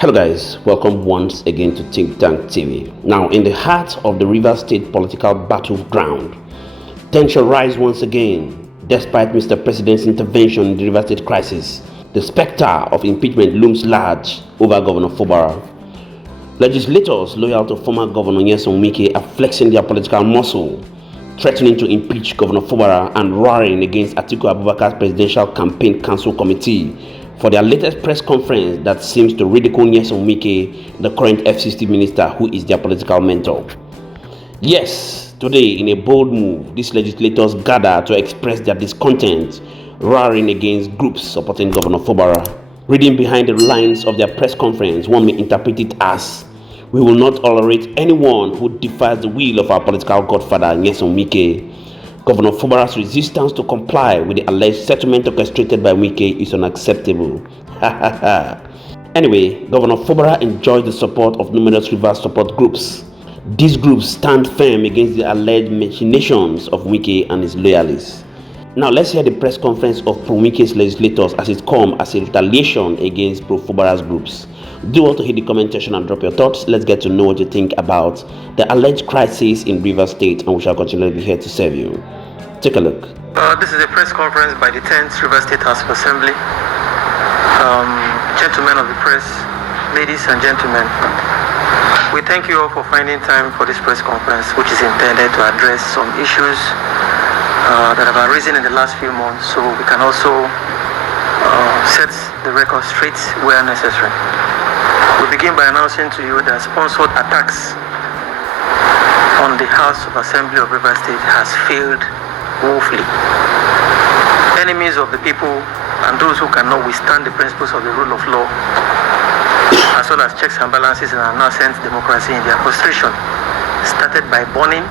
Hello guys, welcome once again to Think Tank TV. Now, in the heart of the Rivers State political battleground, tension rise once again. Despite Mr. President's intervention in the Rivers State crisis, the specter of impeachment looms large over Governor Fubara. Legislators loyal to former Governor Nyesom Wike are flexing their political muscle, threatening to impeach Governor Fubara and roaring against Atiku Abubakar's Presidential Campaign Council Committee for their latest press conference that seems to ridicule Nyesom Wike, the current FCT Minister, who is their political mentor. Yes, today, in a bold move, these legislators gather to express their discontent, roaring against groups supporting Governor Fubara. Reading behind the lines of their press conference, one may interpret it as, "We will not tolerate anyone who defies the will of our political godfather, Nyesom Wike. Governor Fubara's resistance to comply with the alleged settlement orchestrated by Wike is unacceptable." Anyway, Governor Fubara enjoys the support of numerous Rivers support groups. These groups stand firm against the alleged machinations of Wike and his loyalists. Now, let's hear the press conference of pro-Wike's legislators as it comes as a retaliation against pro-Fubara's groups. Do want to hit the comment section and drop your thoughts. Let's get to know what you think about the alleged crisis in Rivers State, and we shall continue to be here to serve you. Take a look. This is a press conference by the 10th Rivers State House of Assembly. Gentlemen of the press, ladies and gentlemen, we thank you all for finding time for this press conference, which is intended to address some issues that have arisen in the last few months, so we can also set the record straight where necessary. We begin by announcing to you that sponsored attacks on the House of Assembly of Rivers State has failed woefully. Enemies of the people and those who cannot withstand the principles of the rule of law, as well as checks and balances in our nascent democracy in their frustration, started by burning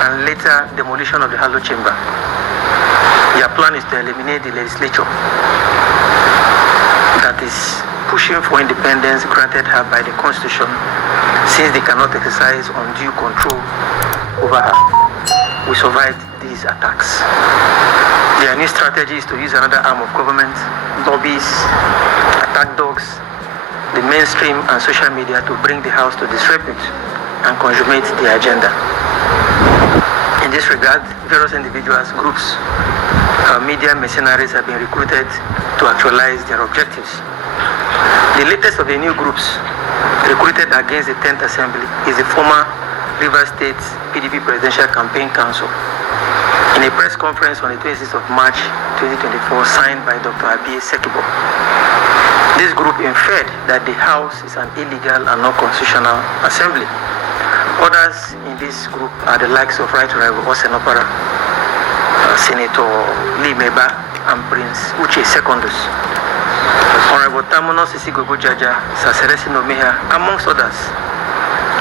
and later demolition of the Hallowed Chamber. Their plan is to eliminate the legislature that is pushing for independence granted her by the Constitution, since they cannot exercise undue control over her. We survived these attacks. Their new strategy is to use another arm of government, lobbies, attack dogs, the mainstream and social media to bring the House to disrepute and consummate the agenda. In this regard, various individuals, groups, media mercenaries have been recruited to actualize their objectives. The latest of the new groups recruited against the 10th Assembly is the former Rivers State PDP Presidential Campaign Council. In a press conference on the 26th of March 2024 signed by Dr. Adhere, this group inferred that the House is an illegal and not constitutional assembly. Others in this group are the likes of Right Honorable Osenopara, Senator Lee Meba, and Prince Uche Secondus, Honorable Tamono Sisi Gogo Jaja, Saseresi Nomeha, amongst others.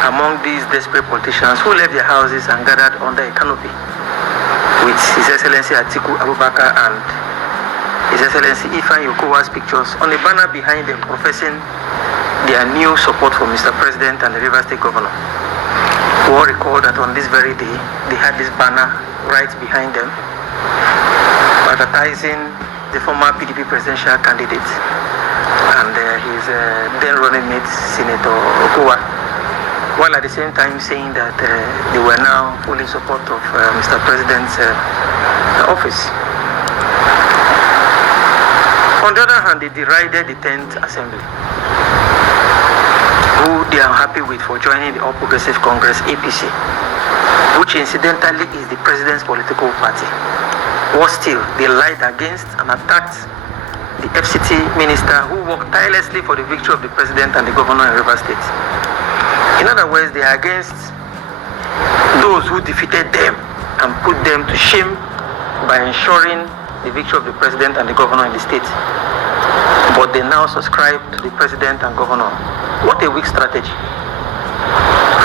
Among these desperate politicians who left their houses and gathered under a canopy with His Excellency Atiku Abubakar and His Excellency Ifan Yokowa's pictures on a banner behind them professing their new support for Mr. President and the Rivers State Governor. We all recall that on this very day, they had this banner right behind them advertising the former PDP presidential candidate and his then running mate, Senator Okowa, while at the same time saying that they were now fully in support of Mr. President's office. On the other hand, they derided the 10th Assembly, who they are happy with for joining the All Progressive Congress APC, which incidentally is the President's political party. Worse still, they lied against and attacked the FCT Minister who worked tirelessly for the victory of the President and the Governor in Rivers State. In other words, they are against those who defeated them and put them to shame by ensuring the victory of the President and the Governor in the state. But they now subscribe to the President and Governor. What a weak strategy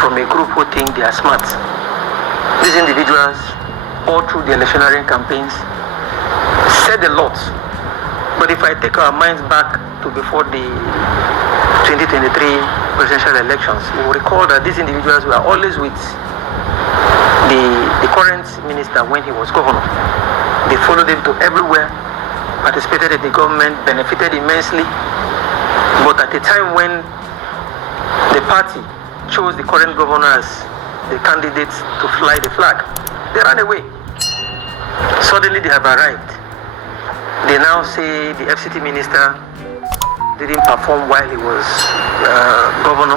from a group who think they are smart. These individuals, all through the electioneering campaigns, said a lot. But if I take our minds back to before the 2023 presidential elections, we will recall that these individuals were always with the current minister when he was governor. They followed him to everywhere, participated in the government, benefited immensely, but But at the time when the party chose the current governor as the candidate to fly the flag, they ran away. Suddenly they have arrived. They now say the FCT Minister didn't perform while he was governor,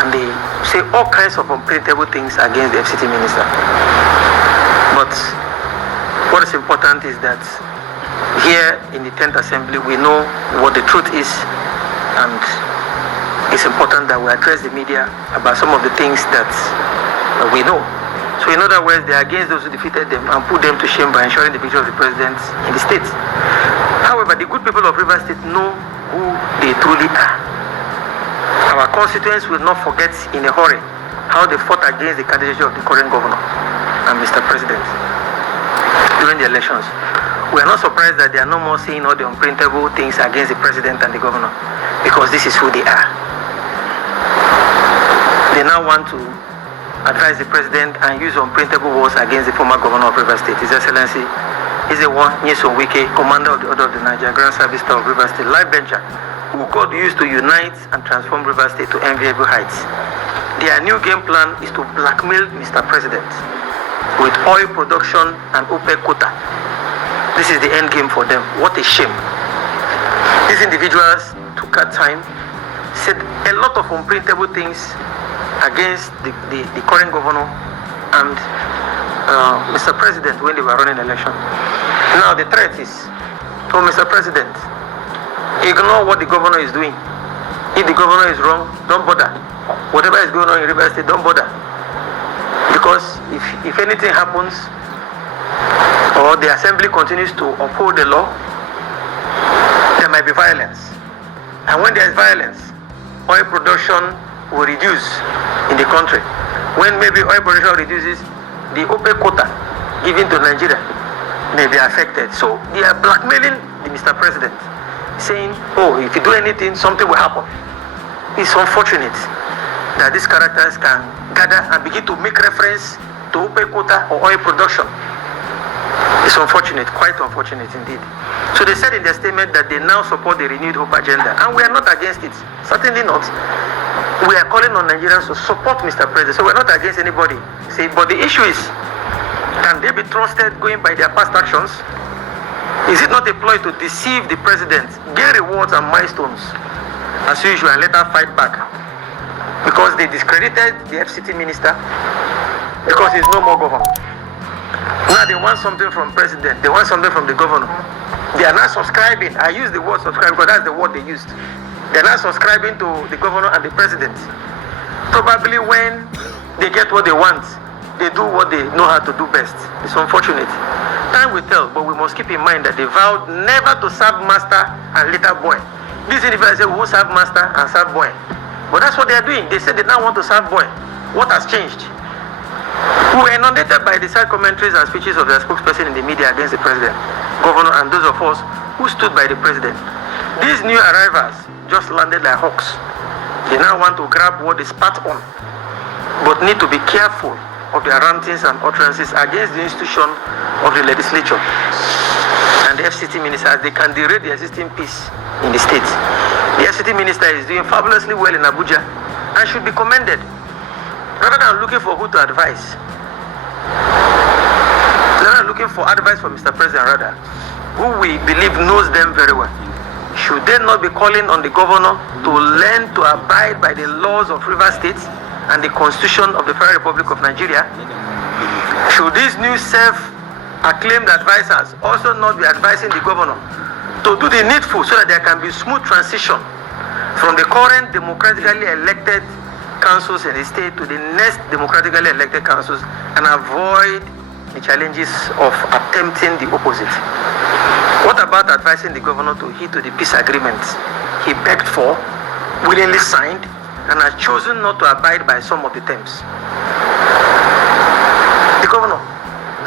and they say all kinds of unprintable things against the FCT Minister. But what is important is that here in the 10th Assembly we know what the truth is, and it's important that we address the media about some of the things that we know. So in other words, they are against those who defeated them and put them to shame by ensuring the victory of the president in the state. However, the good people of Rivers State know who they truly are. Our constituents will not forget in a hurry how they fought against the candidature of the current governor and Mr. President during the elections. We are not surprised that they are no more saying all the unprintable things against the president and the governor, because this is who they are. They now want to advise the president and use unprintable words against the former governor of Rivers State. His Excellency is the one, Nyesom Wike, commander of the Order of the Niger, Grand Service Star of Rivers State, life bencher, who God used to unite and transform Rivers State to enviable heights. Their new game plan is to blackmail Mr. President with oil production and OPEC quota. This is the end game for them. What a shame. These individuals took our time, said a lot of unprintable things against the current governor and Mr. President when they were running the election. Now the threat is, oh Mr. President, ignore what the governor is doing. If the governor is wrong, don't bother. Whatever is going on in Rivers State, don't bother. Because if anything happens, or the assembly continues to uphold the law, there might be violence. And when there is violence, oil production will reduce in the country. When maybe oil production reduces, the OPEC quota given to Nigeria may be affected. So they are blackmailing the Mr. President, saying, oh, if you do anything, something will happen. It's unfortunate that these characters can gather and begin to make reference to OPEC quota or oil production. It's unfortunate, quite unfortunate indeed. So they said in their statement that they now support the renewed hope agenda, and we are not against it, certainly not. We are calling on Nigerians to support Mr. President, so we're not against anybody. See, but the issue is, can they be trusted going by their past actions? Is it not a ploy to deceive the president, gain rewards and milestones as usual, and later fight back? Because they discredited the FCT minister, because he's no more governor. Now they want something from president, they want something from the governor. They are not subscribing. I use the word subscribe because that's the word they used. They're not subscribing to the governor and the president. Probably when they get what they want, they do what they know how to do best. It's unfortunate. Time will tell, but we must keep in mind that they vowed never to serve master and little boy. These individuals say we will serve master and serve boy. But that's what they are doing. They said they now want to serve boy. What has changed? We were inundated by the side commentaries and speeches of their spokesperson in the media against the president, governor, and those of us who stood by the president. These new arrivals just landed like hawks. They now want to grab what they spat on, but need to be careful of their rantings and utterances against the institution of the legislature and the FCT minister, as they can derail the existing peace in the state. The FCT minister is doing fabulously well in Abuja and should be commended. Rather than looking for who to advise, rather than looking for advice from Mr. President, rather, who we believe knows them very well, should they not be calling on the governor to learn to abide by the laws of Rivers State and the Constitution of the Federal Republic of Nigeria? Should these new self-acclaimed advisors also not be advising the governor to do the needful so that there can be smooth transition from the current democratically elected councils in the state to the next democratically elected councils, and avoid the challenges of attempting the opposite? What about advising the governor to adhere to the peace agreements he begged for, willingly signed, and has chosen not to abide by some of the terms? The governor,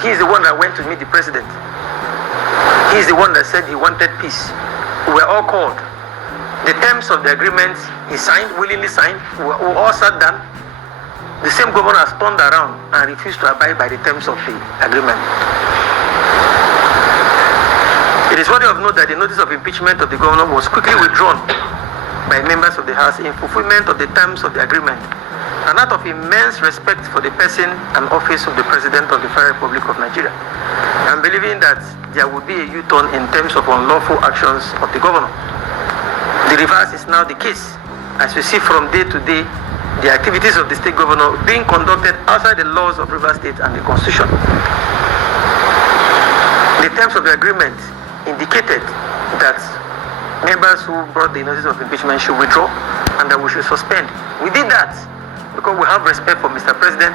he is the one that went to meet the president. He is the one that said he wanted peace. We were all called. The terms of the agreement he signed, willingly signed, we all sat down. The same governor has turned around and refused to abide by the terms of the agreement. It is worthy of note that the notice of impeachment of the governor was quickly withdrawn by members of the House in fulfillment of the terms of the agreement, and out of immense respect for the person and office of the President of the Federal Republic of Nigeria, and believing that there would be a U-turn in terms of unlawful actions of the governor. The reverse is now the case, as we see from day to day the activities of the state governor being conducted outside the laws of Rivers State and the Constitution. The terms of the agreement indicated that members who brought the notice of impeachment should withdraw and that we should suspend. We did that because we have respect for Mr. President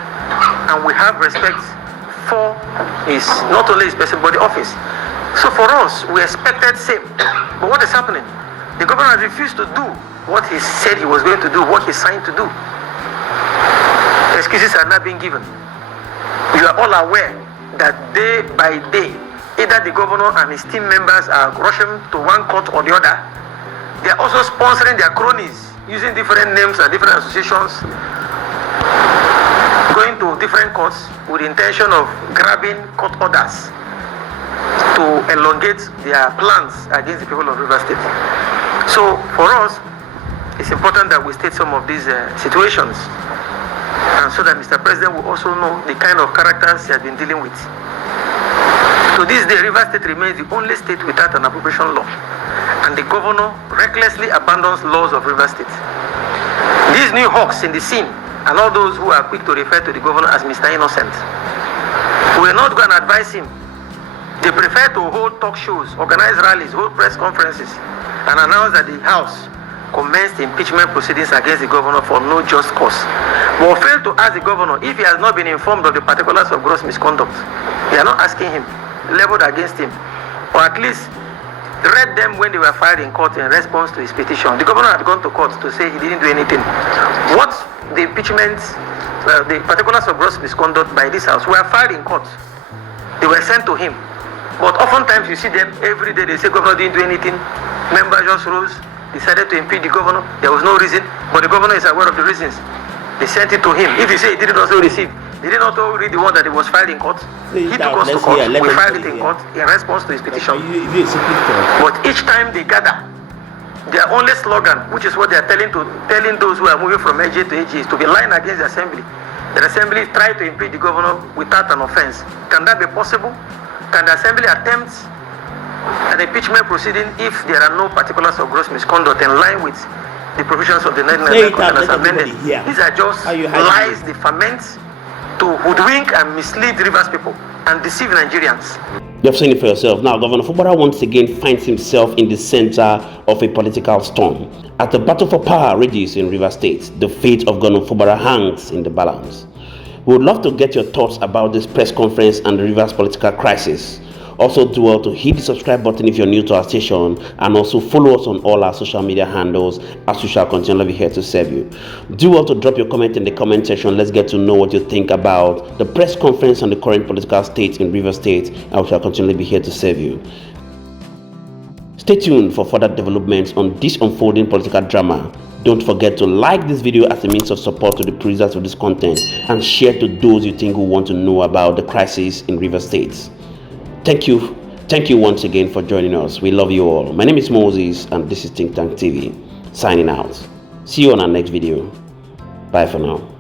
and we have respect for his, not only his person, but the office. So for us, we expected same. But what is happening? The governor has refused to do what he said he was going to do, what he signed to do. Excuses are not being given. You are all aware that day by day, either the governor and his team members are rushing to one court or the other. They are also sponsoring their cronies, using different names and different associations, going to different courts with the intention of grabbing court orders to elongate their plans against the people of Rivers State. So for us, it's important that we state some of these situations, and so that Mr. President will also know the kind of characters he has been dealing with. To this day, Rivers State remains the only state without an appropriation law, and the governor recklessly abandons laws of Rivers State. These new hawks in the scene, and all those who are quick to refer to the governor as Mr. Innocent, will not go and advise him. They prefer to hold talk shows, organize rallies, hold press conferences, and announce that the House commenced impeachment proceedings against the governor for no just cause, but failed to ask the governor if he has not been informed of the particulars of gross misconduct. They are not asking him, leveled against him, or at least read them when they were filed in court in response to his petition. The governor had gone to court to say he didn't do anything. What the impeachment, the particulars of gross misconduct by this House were filed in court. They were sent to him. But oftentimes you see them every day, they say governor didn't do anything, member just rose, decided to impeach the governor. There was no reason, but the governor is aware of the reasons. They sent it to him. If you say he didn't also receive, they didn't also read the one that it was filed in court. He took us to court. We filed it in court in response to his petition. But each time they gather, their only slogan, which is what they are telling those who are moving from AG to AG, is to be lying against the assembly. The assembly tried to impeach the governor without an offense. Can that be possible? Can the assembly attempt an impeachment proceeding if there are no particulars of gross misconduct in line with the provisions of the Nigerian Constitution as amended? These are just lies they ferment to hoodwink and mislead Rivers people and deceive Nigerians. You have seen it for yourself. Now, Governor Fubara once again finds himself in the center of a political storm. As the battle for power rages in Rivers State, the fate of Governor Fubara hangs in the balance. We would love to get your thoughts about this press conference and the Rivers political crisis. Also, do well to hit the subscribe button if you're new to our station, and also follow us on all our social media handles, as we shall continually be here to serve you. Do well to drop your comment in the comment section. Let's get to know what you think about the press conference and the current political state in Rivers State, and we shall continually be here to serve you. Stay tuned for further developments on this unfolding political drama. Don't forget to like this video as a means of support to the producers of this content, and share to those you think who want to know about the crisis in Rivers State. Thank you once again for joining us. We love you all. My name is Moses, and this is Think Tank TV, signing out. See you on our next video. Bye for now.